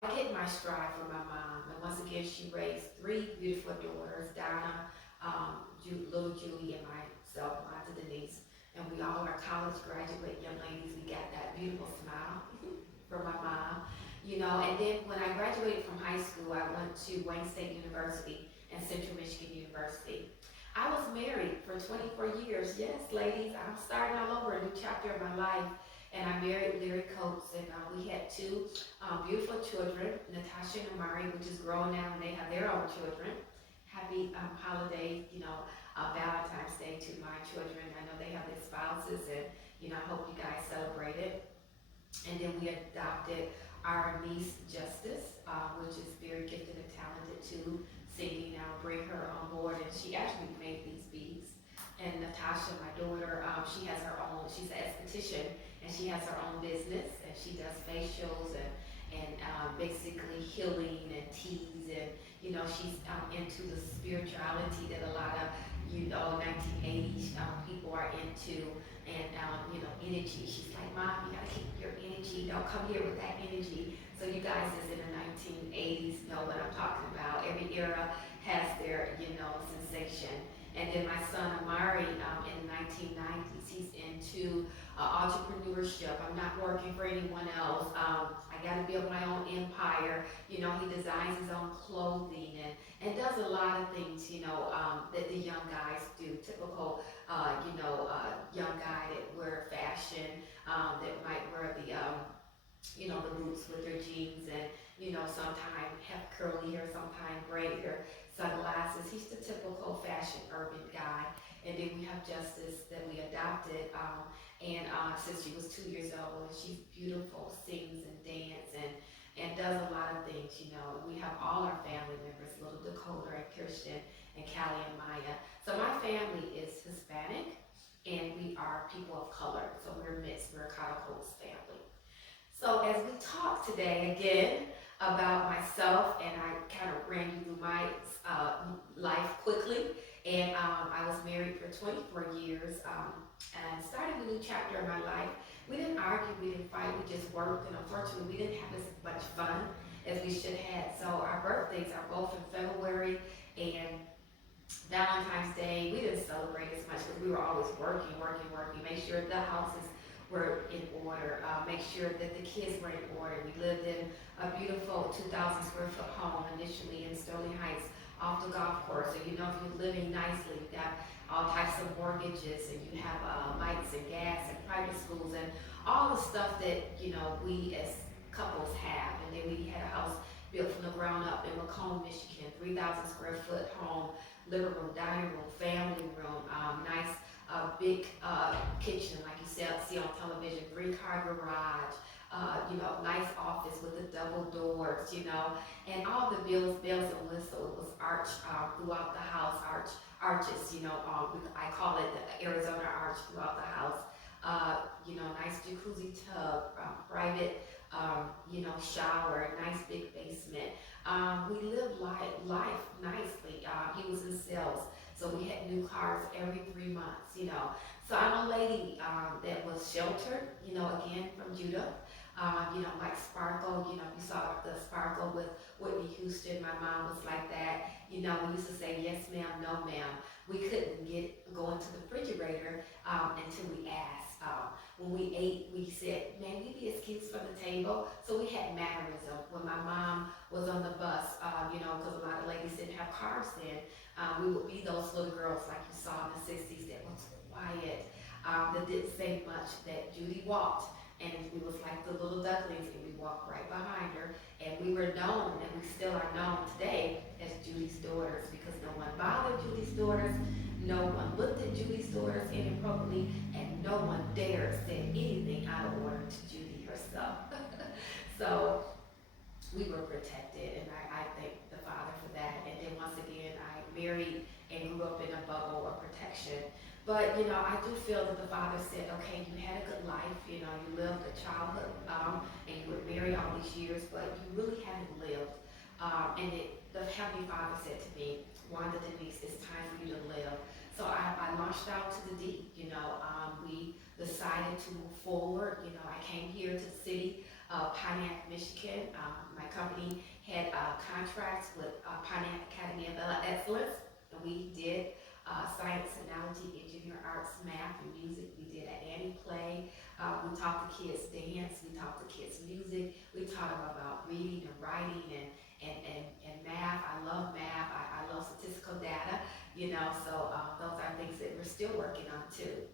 I get my stride from my mom, and once again, she raised three beautiful daughters, Donna, little Julie, and myself, Wanda Denise, and we all are college graduate young ladies. We got that beautiful smile from my mom, and then when I graduated from high school, I went to Wayne State University and Central Michigan University. I was married for 24 years. Yes, ladies, I'm starting all over a new chapter of my life. And I married Larry Coates, and we had two beautiful children, Natasha and Amari, which is grown now, and they have their own children. Happy holidays, Valentine's Day to my children. I know they have their spouses, and I hope you guys celebrate it. And then we adopted our niece Justice, which is very gifted and talented too, singing. I'll bring her on board, and she actually made these beads. And Natasha, my daughter, she has her own. She's an esthetician, and she has her own business, and she does facials and basically healing and teas, and she's into the spirituality that a lot of 1980s people are into, and energy. She's like, Mom, you gotta keep your energy. Don't come here with that energy. So you guys is in the 1980s know what I'm talking about. Every era has their sensation. And then my son Amari in the 1990s, he's into entrepreneurship. I'm not working for anyone else. I got to build my own empire. He designs his own clothing and does a lot of things, that the young guys do. Typical, young guy that wear fashion, that might wear the boots with their jeans and, sometimes have curly hair, sometimes braid hair, sunglasses. He's the typical fashion urban guy. And then we have Justice that we adopted, since she was 2 years old, and she's beautiful, sings and dances and does a lot of things. We have all our family members, little Dakota and Kirsten and Callie and Maya. So my family is Hispanic, and we are people of color. So we're mixed. We're a Coast family. So as we talk today again about myself, and I kind of ran you through my life quickly, and I was married for 24 years and started a new chapter in my life. We didn't argue, we didn't fight, we just worked, and unfortunately we didn't have as much fun as we should have. So our birthdays are both in February, and Valentine's Day, we didn't celebrate as much because we were always working, make sure the houses were in order, make sure that the kids were in order. We lived in a beautiful 2,000 square foot home initially in Sterling Heights off the golf course. So if you're living nicely, you got all types of mortgages, and you have lights and gas and private schools and all the stuff that we as couples have. And then we had a house built from the ground up in Macomb, Michigan, 3,000 square foot home, living room, dining room, family room, nice big kitchen like you see on television, 3-car garage, nice office with the double doors, and all the bells and whistles. It was arch throughout the house, arches, I call it the Arizona arch throughout the house. Nice jacuzzi tub, private, shower, nice big basement. We lived life nicely. He was in sales, so we had new cars every 3 months. So I'm a lady that was sheltered, again from Judah. Like Sparkle, you saw the Sparkle with Whitney Houston. My mom was like that. We used to say yes ma'am, no ma'am. We couldn't go into the refrigerator until we asked. When we ate, we said, "Man, we be excused from the table." So we had mannerism. When my mom was on the bus, because a lot of ladies didn't have cars then, we would be those little girls like you saw in the 60s that was quiet, that didn't say much, that Judy walked. And we was like the little ducklings, and we walked right behind her. And we were known, and we still are known today, as Judy's daughters, because no one bothered Judy's daughters, no one looked at Judy's daughters inappropriately, and no one dared say anything out of order to Judy herself. So we were protected, and I thank the Father for that. And then once again, I married and grew up in a bubble of protection. But, I do feel that the Father said, okay, you had a good life, you lived a childhood, and you were married all these years, but you really haven't lived. The Heavenly Father said to me, Wanda Denise, it's time for you to live. So I launched out to the deep, we decided to move forward. I came here to the city Pontiac, Michigan. My company had contracts with Pontiac Academy of Excellence, and we did science, technology, engineering, arts, math, and music. We did an Annie play. We taught the kids dance. We taught the kids music. We taught them about reading and writing and math. I love math. I love statistical data. So those are things that we're still working on too.